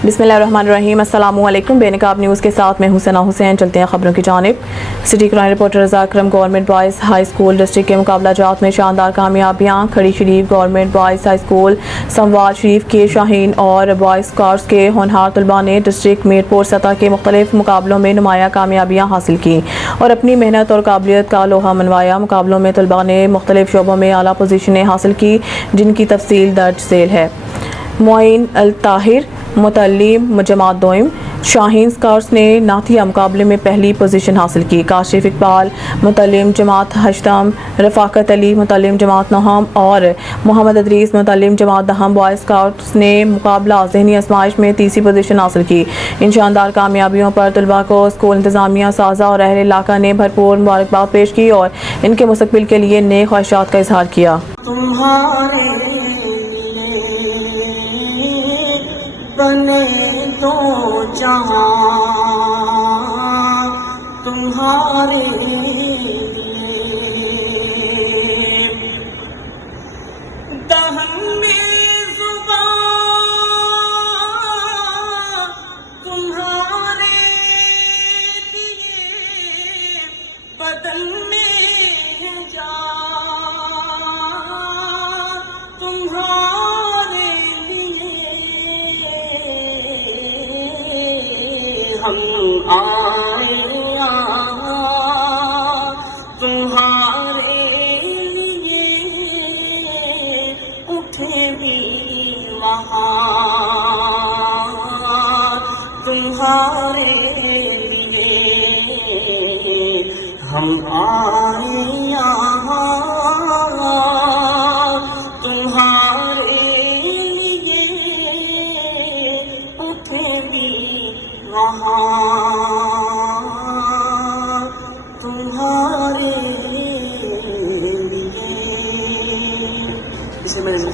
बिस्मिल्लाहिर्रहमानिर्रहीम। अस्सलामु अलैकुम। बेनकाब न्यूज़ के साथ मैं हुसैना हुसैन। चलते हैं खबरों की जानिब। City crime reporter Raza Akram. Government boys high school district के मुकाबला जात में शानदार कामयाबियाँ। Khari Sharif government boys high school, Samwal Sharif के शाहीन और बॉयज़ स्काउट्स के होनहार तलबा ने डिस्ट्रिक्ट मीरपुर सतह के मुख्तलिफ मुकाबलों में नुमायाँ कामयाबियाँ हासिल की और अपनी मेहनत और काबिलियत का लोहा मनवाया। मुकाबलों में तलबा ने मुख्तलिफ शोबों में आला पोजीशनें हासिल की, जिनकी तफसील दर्ज झेल है। मोइन अल ताहिर मुतल्लिम जमात दोइम शाहीन स्काउट्स ने नाथिया मुकाबले में पहली पोजीशन हासिल की। काशिफ इकबाल मुतल्लिम जमात हश्तम, रफाकत अली मुतल्लिम जमात नहम और मोहम्मद अदरीस मुतल्लिम जमात दहम बॉय स्काउट्स ने मुकाबला ज़हनी आजमाइश में तीसरी पोजीशन हासिल की। इन शानदार कामयाबियों पर तलबा को स्कूल इंतज़ामिया, साजा और अहल इलाका ने भरपूर मुबारकबाद पेश की और इनके मुस्तकबिल के लिए नेक ख्वाहिशात का इजहार किया। बने दो जहां तुम्हारे दहन में जुबां तुम्हारे लिए, बदन में जान तुम्हारे हम आए तुम्हारे लिए, उठे भी वहाँ तुम्हारे लिए, हम आए तुम्हारे लिए, उठे भी वहाँ तुम्हारे लिए। इसे मेरे